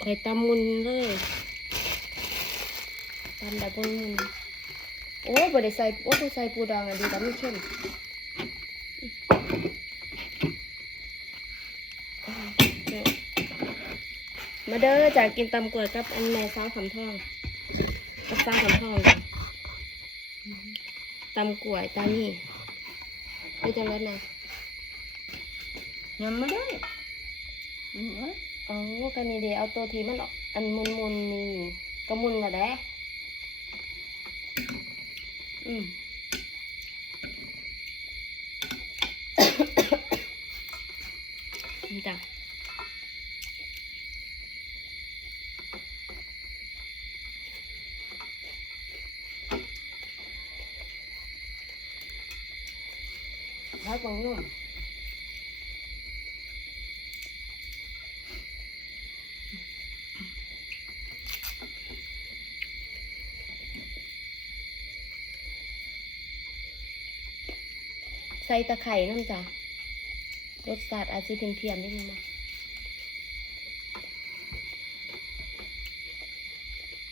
ไข่ตำมุนเลยตำแบบมุนมุนโอ้ยบ่ได้ใส่โอ้ยบ่ใส่ปูดองอะดีแต่ไม่เข้มมาเด้อจากกินตำกล้วยกับอันแม่สาวคำทองกับสาวคำทองตำกล้วยตานี่ไปจังเลยนะยังไม่ได้อืม เอากันนี่เดียวเอาตัวทีมันออกอันมุนมุนนี่ก็มุนละแด้อืมนี่จ้ะพักบางนุ่ม ส่ตะไคร่น้ำจ้ะรสชาติอาจจะเพียมๆนิดนึงนะ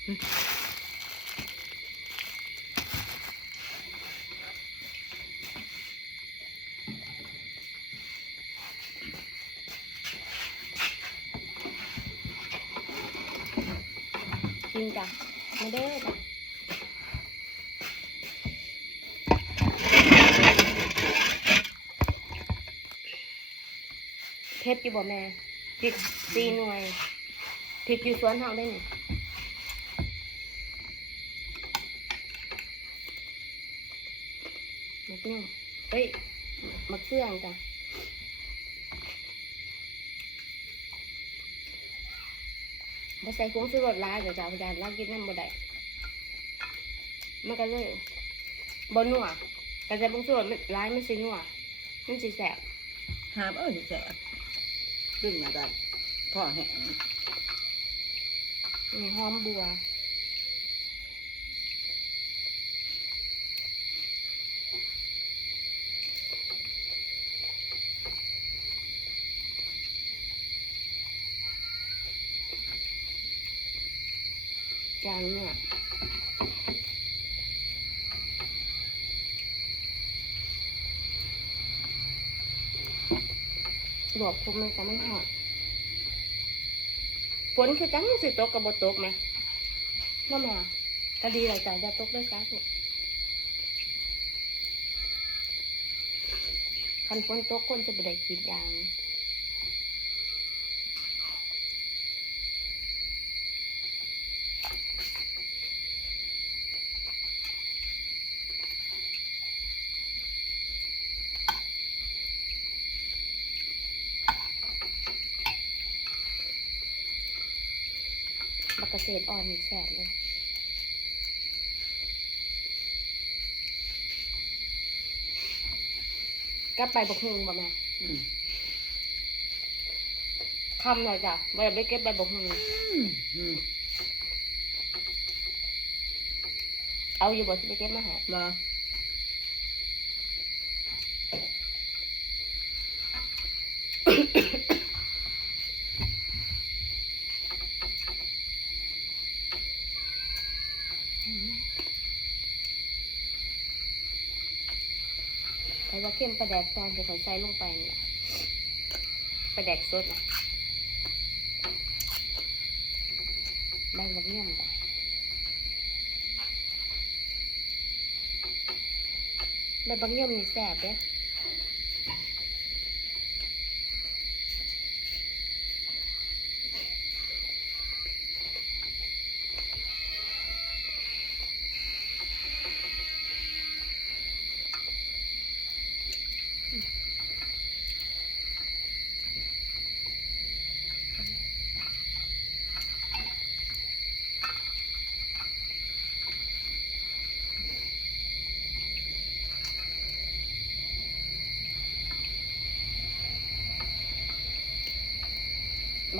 อืมกินจ้ะไมาเด้จ้ะ เพชรอยู่บ่แม่พริกสี่หน่วยพริกอยู่สวนเฮาได้นี่มักเนี่ยเอ้ยมักเสื่องจ้ะบ่ใส่ผงชูรสลายเดี๋ยวจะเอาไปจานเรากินน้ำบ่ได้มันก็เลยบ่นัวแต่ใส่ผงชูรสหลายมันสินัวมันสิแสบหาบเออแสบ ดึงมาได้พ่อแห้งหอมบัว หลวกคุมมันก็ไม่หอดฝนคือจังสิตกกับบตกไหมน้าแม่ก็ดีหลยจ้ะจะตกด้วยจ้าถูกคันฝนตกคนจะไปได้กินยาง บัก เกษตรอ่อนแสบเลยกลับไปบกฮุงบ่แม่อืมคำหน่อยจ้ะบ่อยากไปเก็บใบบกฮุงอืมอืมเอาอยู่บ่สิไปเก็บมาใหาบ่ ใครว่าเข้ม ปลาแดกตอนที่เขาใส่ลงไปนี่ล่ะปลาแดกสดนะใบมะเงี้ยมจ้ะใบบักเงี้ยมนี่แสบเด้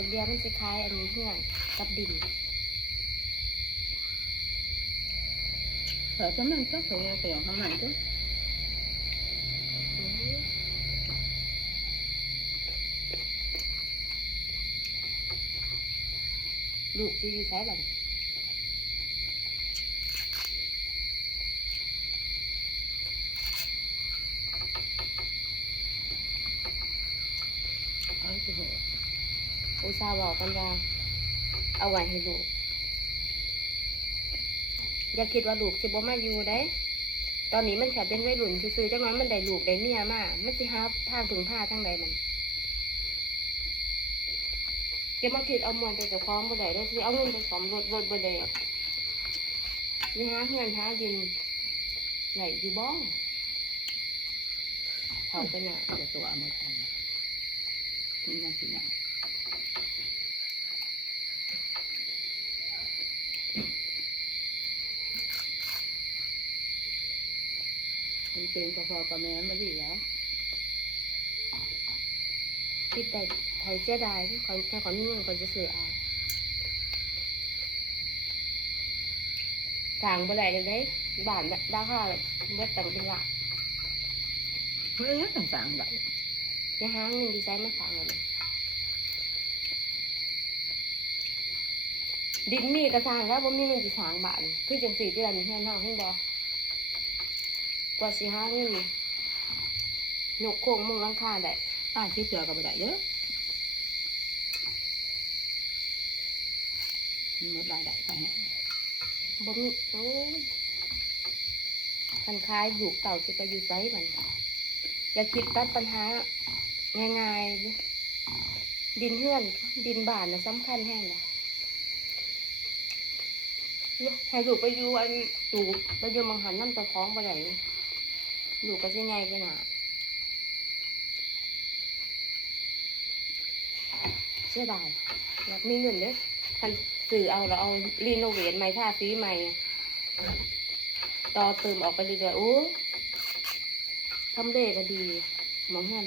บักเดียวมันจะคล้ายอันนี้เพื่อนกับดินแต่ก็มันก็สวยแต่ข้างในก็อืมลูกที่อยู่ใช้บันเอาสิเหอะ อุตส่าห์บอกกันว่าเอาไว้ให้ลูก อย่าคิดว่าลูกสิบ่มาอยู่ได้ ตอนนี้มันแค่เป็นวัยรุ่นซื่อๆจังนั้นมันได้ลูกได้เมียมามันสิหาทางถึงผ้าทางใดมันจะมาคิดเอามวนไปเจะคล้าของบ่ได้ได้อสิเอาเงินไปสมรถรถบ่ได้นี่หาเงินหาดินไหนอยู่บ้องเท่าไปหนาจะตัวเอามาทำนี่ยังสิยัง เป็นเป็นก็พอกับแม่มาดีแล้วคิดแต่คอยเสียดายคอยแค่คอยมีเงินคอยจะซื้อเอากลางบ่ได้เลยได้บ้านแบบราคาแบบเบิดตังเป็นหลักเฮ้ยยังสั่งได้อย่าหาเงินดีไซน์มาฟังเลยดินมีกระทางแล้วบ่มีเงินสิสร้างบ้านคือจังสี่ที่เรามีเฮือนเฮาเห็นบ่ กว่าสิหาเงินยกโครงมุงหลังคาได้ป้าคิดเจอกับไม่ได้เยอะมันหมดรายได้ไปฮะบ่มีโอ้ยคันคายลูกเต่าสิไปอยู่ไสบัดนี้อย่าคิดตัดปัญหาง่ายๆเด้อดินเฮือน ดินบ้านน่ะสำคัญแห้งนะให้ลูกไปอยู่อันตูไปอยู่มังหันน้ำตะคองไปไหน ลูกก็สิไงไปหนาเสียดายอยากมีเงินเด้อคันสื่อเอาเราเอารีโนเวทใหม่ท่าสีใหม่ ต่อเติมออกไปเรื่อยๆโอ้ทำเลก็ดีหมองเงิน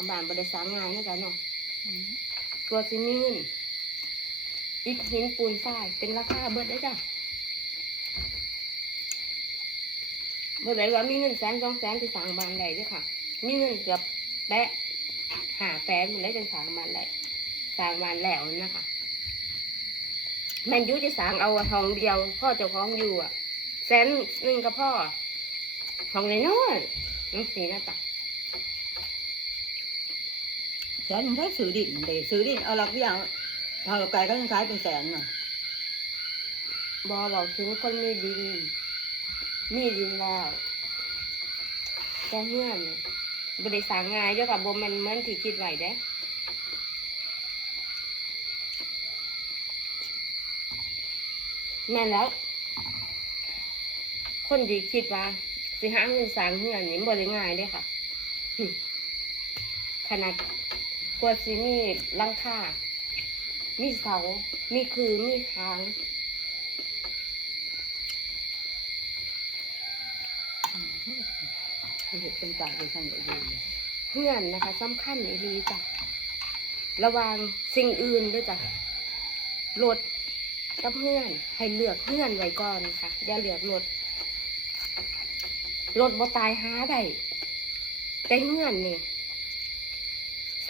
างบ้านบริสร้างง่ายนะจ๊ะเนาะตัวซิมีเงินอิฐหินปูนทรายเป็นราคาเบิดได้จ้ะเบิดได้ว่ามีเงินแสนสองแสนที่สร้างบ้านได้ด้วยค่ะ มีเงินเกือบแปะหาแสนหมดได้จังสร้างบ้านได้สร้างบ้านแล้วนะคะแมันยุที่สร้างเอาทองเดียว พ่อเจ้าของอยู่อะแสนหนึ่งกับพ่อทองน้อยๆนั่นสีหน้าตา แสนใช้ซื้อดินเดซื้อดินเอาหลักอย่างทางกับไก่ก็ยังขายเป็นแสนน่ะบอบอกถึงคนมีดิน มีดินแล้วแต่เงื่อนน่ะบริสร้างง่ายเจ้ากับบมันเหมือนที่คิดไว้เด้แม่นแล้ว คนที่คิดว่าสิหาเงินสร้างเงื่อนนี่บริง่ายเด้ค่ะ ขนาด กว่าสิมีหลังคา มีเสา มีคือมีคางคือเห็ดเป็นตายเป็นสั่งอยู่ดีเพื่อนนะคะสำคัญอีหลีจ้ะ ระหวังสิ่งอื่นด้วยจ้ะรถกับเพื่อน ให้เลือกเพื่อนไว้ก่อนค่ะ อย่าเลือกรถรถบ่ตายหาได้แต่เพื่อนนี่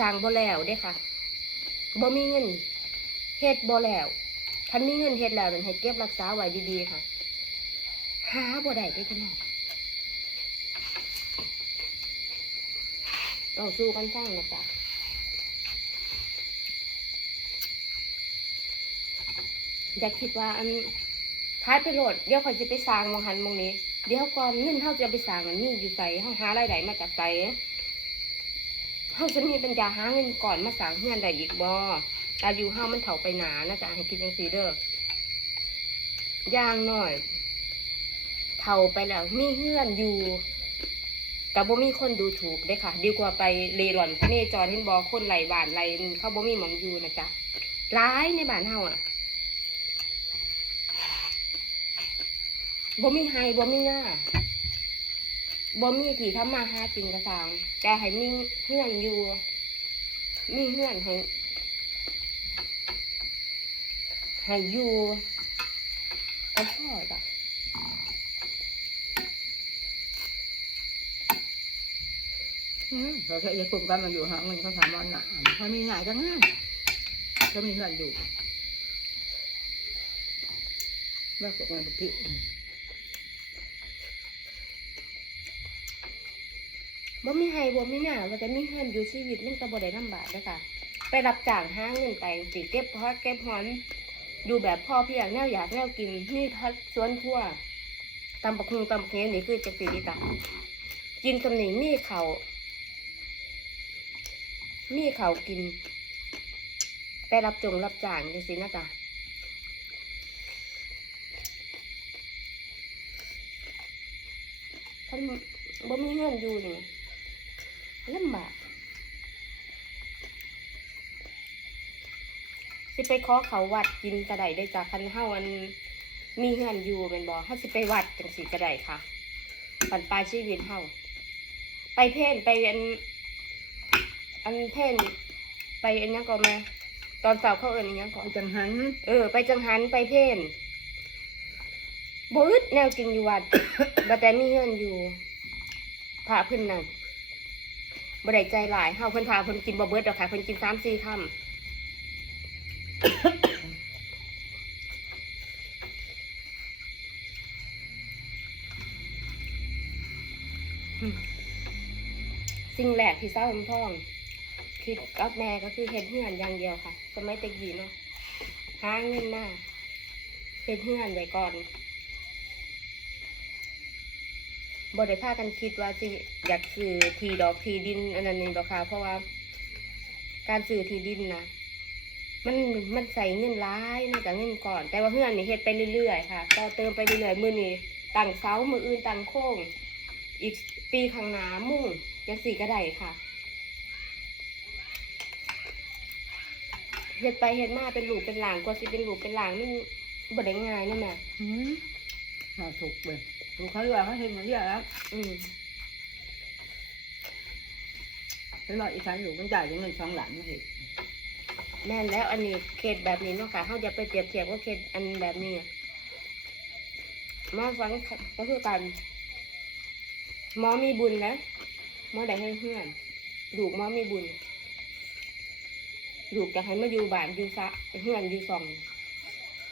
สั่งบ่แล้วเด้ค่ะบ่มีเงินเฮ็ดบ่แล้วท่านมีเงินเฮ็ดแล้วนั่นให้เก็บรักษาไว้ดีๆค่ะ หาบ่ได้ได้อพี่น้องเราสู้กันสร้างนะจ๊ะอย่าคิดว่าอันท้ายไปโหลดเดี๋ยวเขาจะไปสร้างมองหันมองนี้ เดี๋ยวก่อนเงินเขาจะไปสร้างอันนี้อยู่ใส่เขาหารายได้มาจากใส่ เขาจะมีปัญญาหาเงินก่อนมาสร้างเงินได้อีกบ่อายุเขามันเถาไปหนานะจ๊ะให้คิดจังซีเด้ออย่างหน่อยเท่าไปแล้วมีเงื่อนอยู่กับบ่มีคนดูถูกเด้ค่ะ ดีกว่าไปเรร่อนเนจอรเห็นบอคนไหลบานไหลเขาบ่มีหมองอยู่นะจ๊ะร้ายในบ้านเฮาอะบ่มีไฮบ่มีหน้า บ่มีที่ทำมาหากินกระสังแต่ให้มีเฮือนอยู่ มีเฮือนให้ให้อยู่ก็พอจ้ะอืมเราใช้ยาคุมกันมาอยู่หาเงินเขาสามวันน่ะถ้ามีหนายก็ง่ายก็มีเงินอยู่แล้วก็เงินปก บ่มีให้บ่มีหน้าว่าแต่มีเงินอยู่ชีวิตมันก็บ่ได้ลำบากเด้อค่ะไปรับจ้างหาเงินไปสิเก็บฮอดเก็บหอนอยู่แบบพ่อเพียงแนวอยากแนวกินมีพัดสวนครัวตำบักฮุงตำบักเฮนี่คือจังซี่ดีจ้ะกินสำนีมีเขามีเขากิน ไปรับจงรับจ้างจังซี่นะจ๊ะท่านบ่มีเงินอยู่นี่ ลำบากสิไปขอเขาวัดกินกระไดได้จากคันเฮาอันมีเฮือนอยู่เป็นบ่เฮาสิไปวัดจังสีกระไดค่ะปันปลายชีวิตเฮาไปเพ่นไปอัน อันเพ่นไปอันหยังก็แม่ตอนเสาร์เขาเอิ้นอันหยังก็จังหัน เออ ไปจังหันไปเพ่นบ่อึดแนวกินอยู่วัดบ่แต่มีเฮือนอยู่พระเพิ่นนั่น บ่ได้ใจหลายเฮาเพิ่นพาเพิ่นกินบ่เบิดดอกค่ะเพิ่นกิน3-4ค่คำสิ่งแรกที่เศร้าลำพ่องคิดกับแม่ก็คือเฮ็ดเฮือนอย่างเดียวค่ะสมัยแตะกี้เนาะหาเงินมาเฮ็ดเฮือนไว้ก่อน บ่ได้พากันคิดว่าสิอยากซื้อทีดอกทีดิน อันนั้นนี่ดอกค่ะ เพราะว่า การซื้อทีดินนะมันมันใส่เงินร้ายนอกจากเงินก่อน แต่ว่าเฮือนนี่เฮ็ดไปเรื่อยๆค่ะต่อเติมไปเรื่อยๆมือนี้ตั้งเสามืออื่นตั้งโค้ง อีกปีข้างหน้ามุ่งจะสีกระไดค่ะเฮ็ดไปเฮ็ดมาเป็นหลูกเป็นหลางกว่าสิเป็นหลูกเป็นหลางมันบ่ได้ง่ายนะแม่อืมมาถูกเลย ถูกเขาด้วยเขาเห็นมาเยอะแล้วอืมเป็นว่าอีสานอยู่มันจ่ายเงินสองหลังไม่เห็นแม่นแล้วอันนี้เขตแบบนี้เนาะค่ะเฮาจะไปเปรียบเทียบว่าเขตอันแบบนี้อะมาฟังก็คือกันหมอมีบุญนะหมอได้ให้เพื่อนลูกหมอมีบุญลูกจะให้มาอยู่บ้านอยู่ซะเพื่อนอยู่ซอง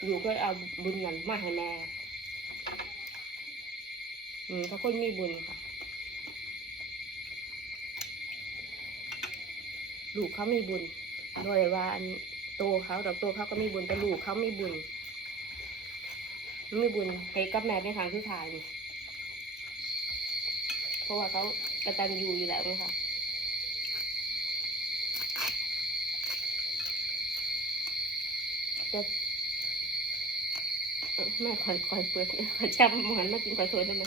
ลูกก็เอาบุญนั้นมาให้แม่ อืมเพราะคนมีบุญค่ะ ลูกเขามีบุญโดยว่าอันโตเขาดอกโตเขาก็มีบุญแต่ลูกเขามีบุญมีบุญให้กับแม่เป็นครั้งที่ถ่ายนี่เพราะว่าเขากระตันอยู่อยู่แล้วนะคะแต่แม่คอยคอยเปิดคอยจับหมอนมากินคอยโทษได้ไหม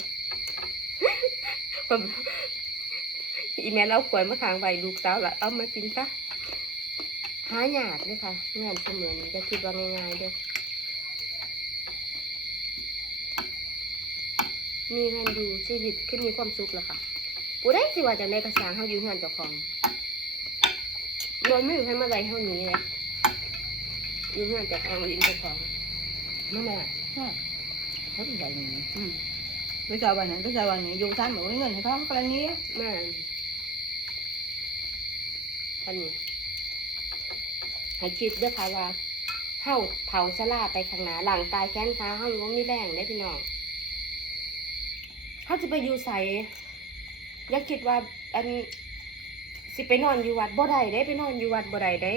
อีแม่เราขวยมาขางใบลูกสาวละเอามากินซะหายากเลยค่ะงานเสมือนจะคิดว่าง่ายๆเด้อมีเงินอยู่ชีวิตขึ้นมีความสุขแล้วค่ะผู้ได้สิว่าจะในกระสางเฮาอยู่เงินเจ้าของโดยไม่มีใครมาไล่เฮาหนี้เลยอยู่เงินเจ้าของอยู่เจ้าของนั่นแหละเขาเป็น ใจอย่างนี้อืม bây giờ bà này bây giờ bà này dùng 餐 mỗi người thì có có bao nhiêu แม่นอันให้คิดด้อค่ะว่าเฮาเผาชลาไปข้างหน้าหลังตายแค้นฟ้าเฮาบ่มีแรงได้พี่น้องเฮาจะไปอยู่ไสอย่าคิดว่าอันสิไปนอนอยู่วัดบ่ได้เด้ไปนอนอยู่วัดบ่ได้เด้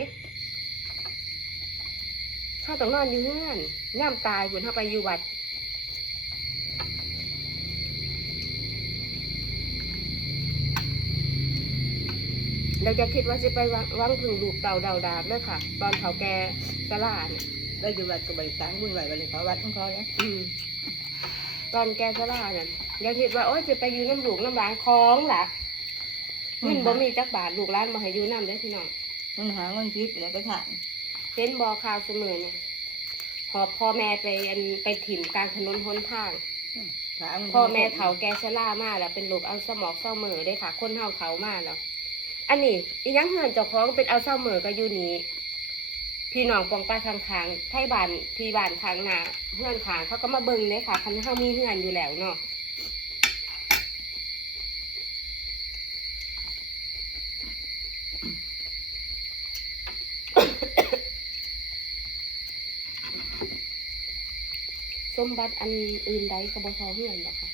เฮาต้องนอนอยู่เฮือนย่ามตายพุ่นเฮาไปอยู่วัด เราจะคิดว่าจะไปวางวางพึ่งลูกเต่าเดาดาบเลยค่ะ ตอนเผาแกสลาเนี่ย đây dù là cái bài sáng vui vậy bà này có bắt không thôi đấy อืมตอนแกสลาเนี่ยอย่าคิดว่าโอ๊ยจะไปอยู่น้ำลูกน้ำหลานของล่ะเงินบ่มีจักบาทลูกหลานมาให้อยู่น้ำได้อพี่น้อง ngân hàng ngân chip để cái thằng เห็นบอข่าวเสมอเนี่ยหอบพ่อแม่ไปอันไปถิ่มกลางถนนหนทาง thả ông พ่อแม่เฒ่าแกชรามาแล้วเป็นโรคอัลไซเมอร์เศร้าเหมอได้อค่ะ คนเฒ่าเฒ่ามาแล้ว อันนี้อียังเหือนเจ้าของเป็นอัลไซเมอร์ก็อยู่นี่พี่น้องปองปลาทางทางไทยบ้านพี่บ้านทางหน้าเพื่อนทางเขาก็มาเบิ่งเลยค่ะคันเฮามีเฮือนอยู่แล้วเนาะสมบัติอันอื่นใดก็บ่ทอเฮือนหรอกค่ะ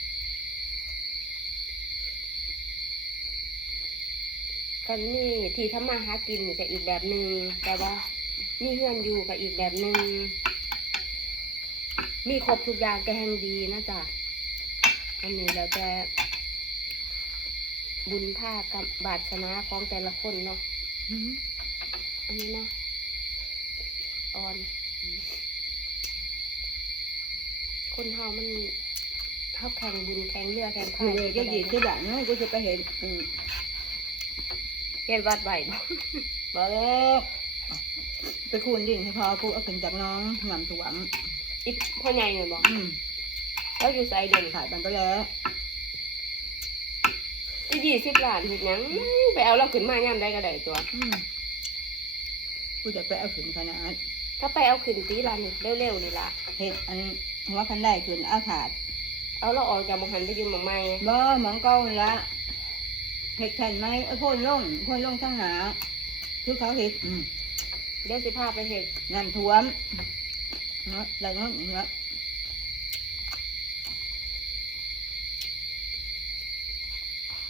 กันนี่ที่ทำมาหากินก็อีกแบบหนึ่งแต่ว่ามีเฮือนอยู่ก็อีกแบบหนึ่งมีครบทุกอย่างก็แห่งดีนะจ๊ะอันนี้แล้วแต่บุญภากับบาสนาของแต่ละคนเนาะอันนี้นะออน คนเฮามันเฮาแข่งบุญแข่งเรือแข่งพายเลยจะหยิบที่บ้านเนะกูจะไปเห็นอื เฮ็ดวัดไหวบ่บอกแล้วไปคูนดินให้พอกูเอาขึ้นจากน้องหม่ำถวมอีพ่อใหญ่เนี่ยบอกอืมแล้วอยู่ไสเด่นขายมันก็แล้วอียี่สิบล้านเห็ดหยังไปเอาเราขึ้นมาย่ำได้ก็ได้ตัวอืมกูจะไปเอาขึ้นขนาดถ้าไปเอาขึ้นตีลานเร็วๆนี่ละเห็ดอันหัวคันได้ขึ้นเอาถาดเอาเราออกจากหมองหันไปอยู่หมองไม่บ่หมองเก้าหั่นละ เห็ดแผ่นไหมไอ้พ่นลงพ่นลงทั้งหนาคือเขาเห็ดอืมเดี๋ยวสิพาไปเห็ดน้ำท่วมเนาะแล้วเนาะเนาะ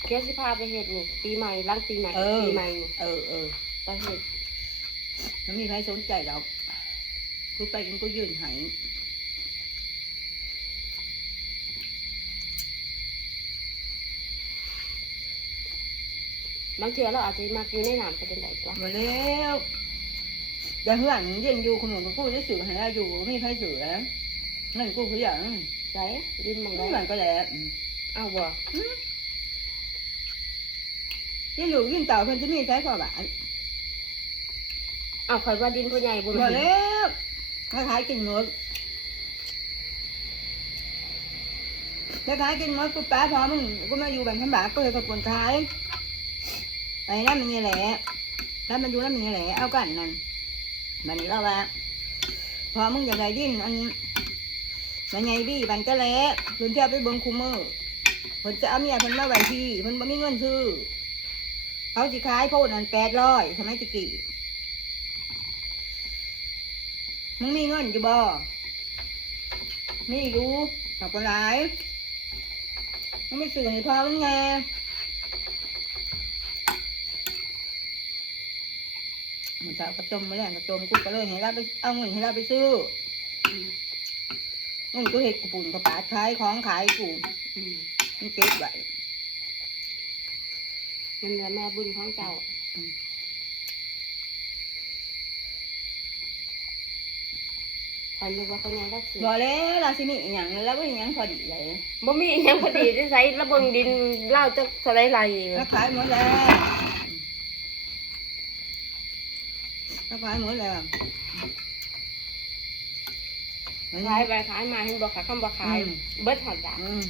เดี๋ยวสิพาไปเห็ดนี่ปีใหม่หล้างปีใหม่ปีใหม่นี่เออเออไปเห็ดไม่มีใครสนใจหรอกกูไปกันกูยืนใหาย บางเทื่อเราอาจจะมักอยู่ในน้ำก็เป็นได้ตัวมาแล้วอย่าเหือนเย็นอยู่ขนมกับกูจะสื่อให้ได้อยู่ไม่มีใครสื่อแล้วนั่นกูคืออย่างใส่ดินหมองนั่ได้นมันก็แหละเอาบ่ยี่หลูกยิ่งเต่าเพิ่นจะมีใช้พอบาทเอาคอยว่าดินพ่อใหญ่บุญมาแล้วมาขายกินหมดมาขายกินหมดกูป้าพอมึงกูมาอยู่แบ่งพันบาทก็เลยกับคนขาย ไปนั่นมันนี่แหละแล้วมันอยู่นั่นมันนี่แหละเอากันนั่นมันนี่เราว่า พอมึงอยางไรดิ้นอันมันไงบี้บันก็แล้วเพิ่นเที่ยวไปเบิ่งคูมือเพิ่นจะเอาเมียเพิ่นมาไว้ที่เพิ่นบ่มีเงินซื้อเขาสิขายโพดนั่นแปดร้อยสมัยตะกี้มึงมีเงินอยู่บ่มีอยู่ขอบคุณหลายมึงไม่สื่อให้พ่อมึงไง มันจะเอากระจมมาแล้วกระจมกูก็เลยให้เราไปเอาเงินให้เราไปซื้ออืมเงินกูเห็ดกูปุ่นกระปาดขายของขายกูอืมมันเก็บไว้นั่นแหละแม่บุญของเจ้าคอยนึกว่าเขายังรักษาบอกแล้วเราสิมีอหย่างแล้วก็อหย่างพอดีเลยบ่มีอิหยังพอดีที่ใช้ระเบิงดินเล่าจะสไลด์ไหลแล้วขายหมดแล้ว แล้วขายหมดแล้วมันขายไปขายมาเห็นบอกขายคำว่าขายอืมเบิดหอดดาอืม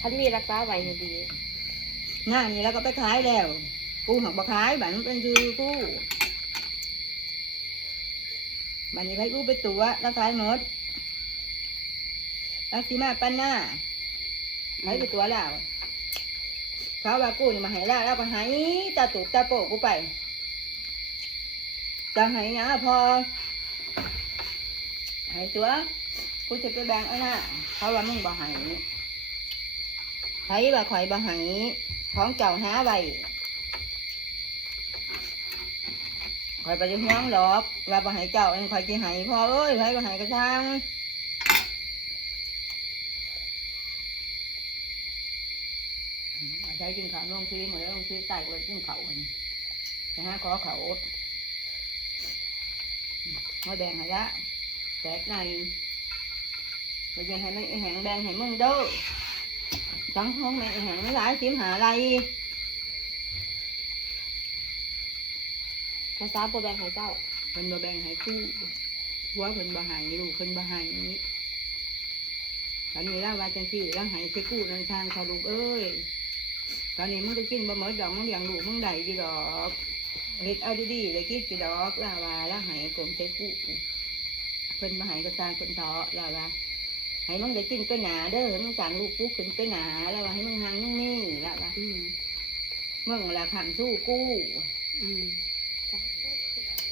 ท่านมีรักษาไว้ให้ดีงานนี้แล้วก็ไปขายแล้ว กูหักบ่ขายบัดมันเป็นคือกูบัดนี้ไปกูไปตัวแล้วขายหมดแล้วสิมาปันหน้าไปไปตัวแล้วเขาว่ากูนี่มาให้แล้วแล้วก็ให้ตาตุกตาโปะกูไป จะให้นะพอให้ตัวกูจะไปแบ่งเอาหน้าเขาว่ามึงบ่ให้ให้ว่าข่อยบ่ให้ของเจ้าหาไว้ข่อยไปจะห่วงหรอกว่าบ่ให้เจ้าเองข่อยสิให้พอเอ้ยให้บ่ให้กระชังใช้กินข้าวลงซื้อหมดแล้วลงซื้อไก่ไว้กินเขาไปหาขอเขา มาแบ่งให้ละแตกในไปยังให้มันไอแหงแบ่งให้มึงด้อจังห้องแม่ไอ้แหงหลายสิมหาอะไรภาษาโบแบงของเจ้าเพิ่นบ่แบ่งให้กูหัวเพิ่นบ่ให้ลูกเพิ่นบ่ให้ตอนนี้เราว่าจังซี่เราให้ใส่กูนั่นทางเขาลูกเอ้ย ตอนนี้มึงจะกินบ่หมดดอกมึงเลี้ยงลูกมึงได้ดีดอก เอเฮ็ดเอาดีๆเลยคิดสิดอกลาว่าแล้วให้กลมใจกู้เพิ่นมาให้ก็สร้างเพิ่นเถาะลาว่าให้มึงได้กินไปหนาเด้อมึงสั่งลูกปุ๊กขึ้นไปหนาล้วว่าให้มึงหางมึงนี่ลาว่ามึงละคำสู้กู้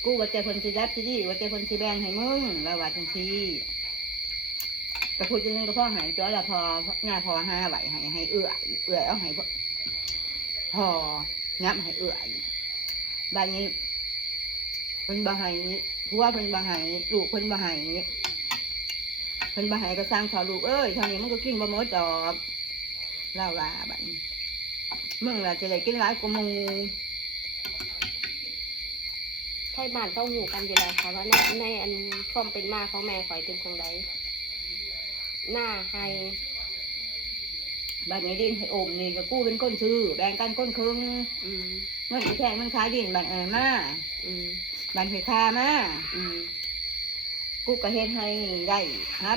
กู้ว่าใจเพิ่นสิรับสิดีว่าใจเพิ่นสิแบงให้มึงลาว่าจังซี่ก็พูดจริงๆก็พ่อหายจ้อละพองาพอห้าไหวให้ให้เอื้อยเอื้อยเอาให้พอพองับให้เอื้อย บ้านนี้เพิ่นบ่ให้ผัวเพิ่นบ่ให้ลูกเพิ่นบ่ให้เพิ่นบ่ให้ก็สร้างเขาลูกเอ้ยเท่านี้มันก็กินบ่หมดดอกเล่าว่าบัดนี้มึงล่ะจะได้กินหลายกว่าหมู่ไทยบ้านต้องหูกันอยู่แล้วค่ะว่าในในอันความเป็นมาของแม่ข่อยเป็นจังไดหน้าให้บัดนี้ดินให้อมนี่ก็กู้เป็นคนซื้อแบ่งกันคนครึ่งอืม เงินอีแทงมันขายดินบัดเออมาอืมบัดเพคามาอืมกูก็เฮ็ดให้ได้ครับ